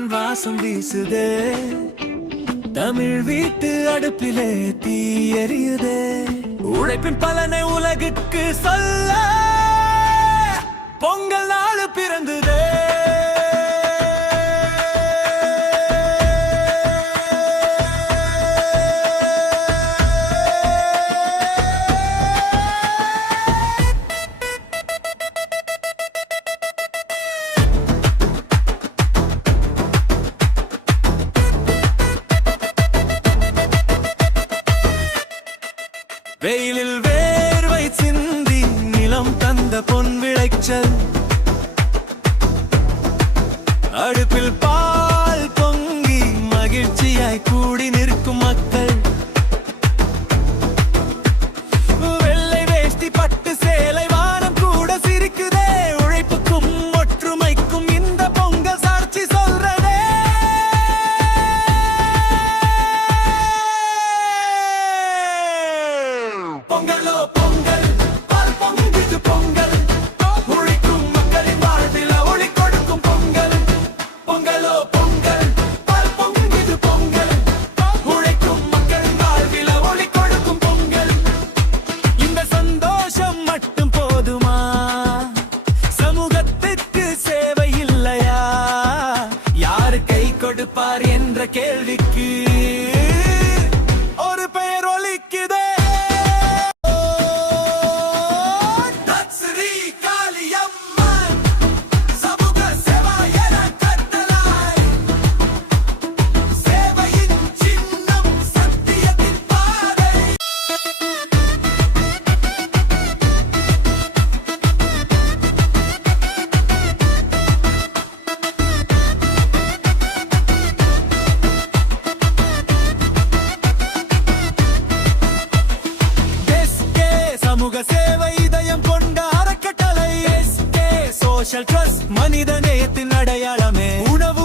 தலைவன் வாசம் வீசுதே, தமிழ் வீட்டு அடுப்பிலே தீ எரியுதே. உழைப்பின் பலனை உலகுக்கு சொல்ல பொங்கல் நாள் பிறந்ததே. வெயிலில் வேர்வை சிந்தி நிலம் தந்த பொன் விளைச்சல், அடுப்பில் பால் பொங்கி மகிழ்ச்சியாய் கூடி நிற்கும் மக்கள். வெள்ளை வேஷ்டி பட்டு சேலை வானம் கூட சிரிக்குதே, உழைப்புக்கும் ஒற்றுமைக்கும் இந்த பொங்கல் சாட்சி சொல்றதே. பொங்கலோ பொங்கல், பால் பொங்குது பொங்கல், உழைக்கும் மக்களின் வாழ்வில் ஒளி கொடுக்கும் பொங்கல். பொங்கலோ பொங்கல், பால் பொங்குது பொங்கல், உழைக்கும் மக்களின் வாழ்வில் ஒளி கொடுக்கும் பொங்கல். இந்த சந்தோஷம் மட்டும் போதுமா? சமூகத்துக்கு சேவை இல்லையா? யாரு கை கொடுப்பார் என்ற கேள்விக்கு ஒரு பெயர் ஒலிக்குதே. சமூக சேவை இதயம் கொண்ட அறக்கட்டளை, சோஷியல் ட்ரஸ்ட் மனித நேயத்தின் அடையாளமே. உணவு